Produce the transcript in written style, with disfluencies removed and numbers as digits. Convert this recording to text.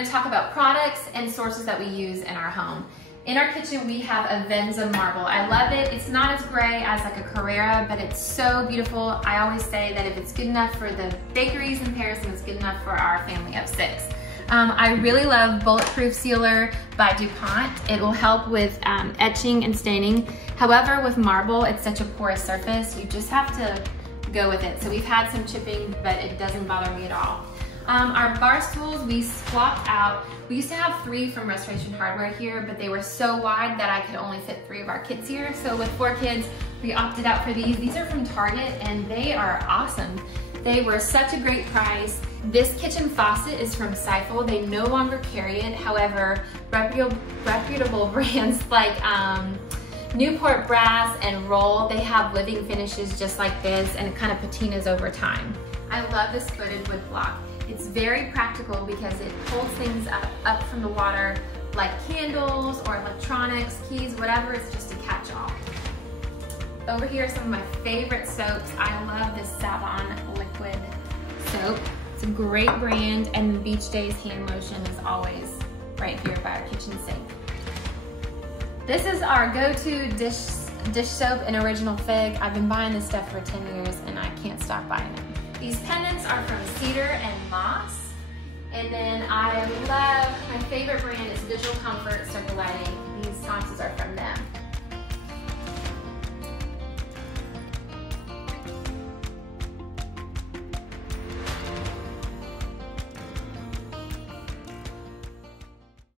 gonna talk about products and sources that we use in our home. In our kitchen, we have a Venza marble. I love it. It's not as gray as like a Carrera, but it's so beautiful. I always say that if it's good enough for the bakeries in Paris, then it's good enough for our family of 6. I really love Bulletproof Sealer by DuPont. It will help with etching and staining. However, with marble, it's such a porous surface, you just have to go with it. So we've had some chipping, but it doesn't bother me at all. Our bar stools, we swapped out. We used to have 3 from Restoration Hardware here, but they were so wide that I could only fit 3 of our kids here. So with 4 kids, we opted out for these. These are from Target and they are awesome. They were such a great price. This kitchen faucet is from Seifel. They no longer carry it. However, reputable brands like Newport Brass and Roll, they have living finishes just like this, and it kind of patinas over time. I love this footed wood block. It's very practical because it pulls things up from the water, like candles or electronics, keys, whatever. It's just a catch-all. Over here are some of my favorite soaps. I love this Savon liquid soap. It's a great brand, and the Beach Days hand lotion is always right here by our kitchen sink. This is our go-to dish soap in Original Fig. I've been buying this stuff for 10 years and I can't stop buying it. These pendants are from Cedar and Moss. And then I love, my favorite brand is Visual Comfort Circle Lighting. These sconces are from them.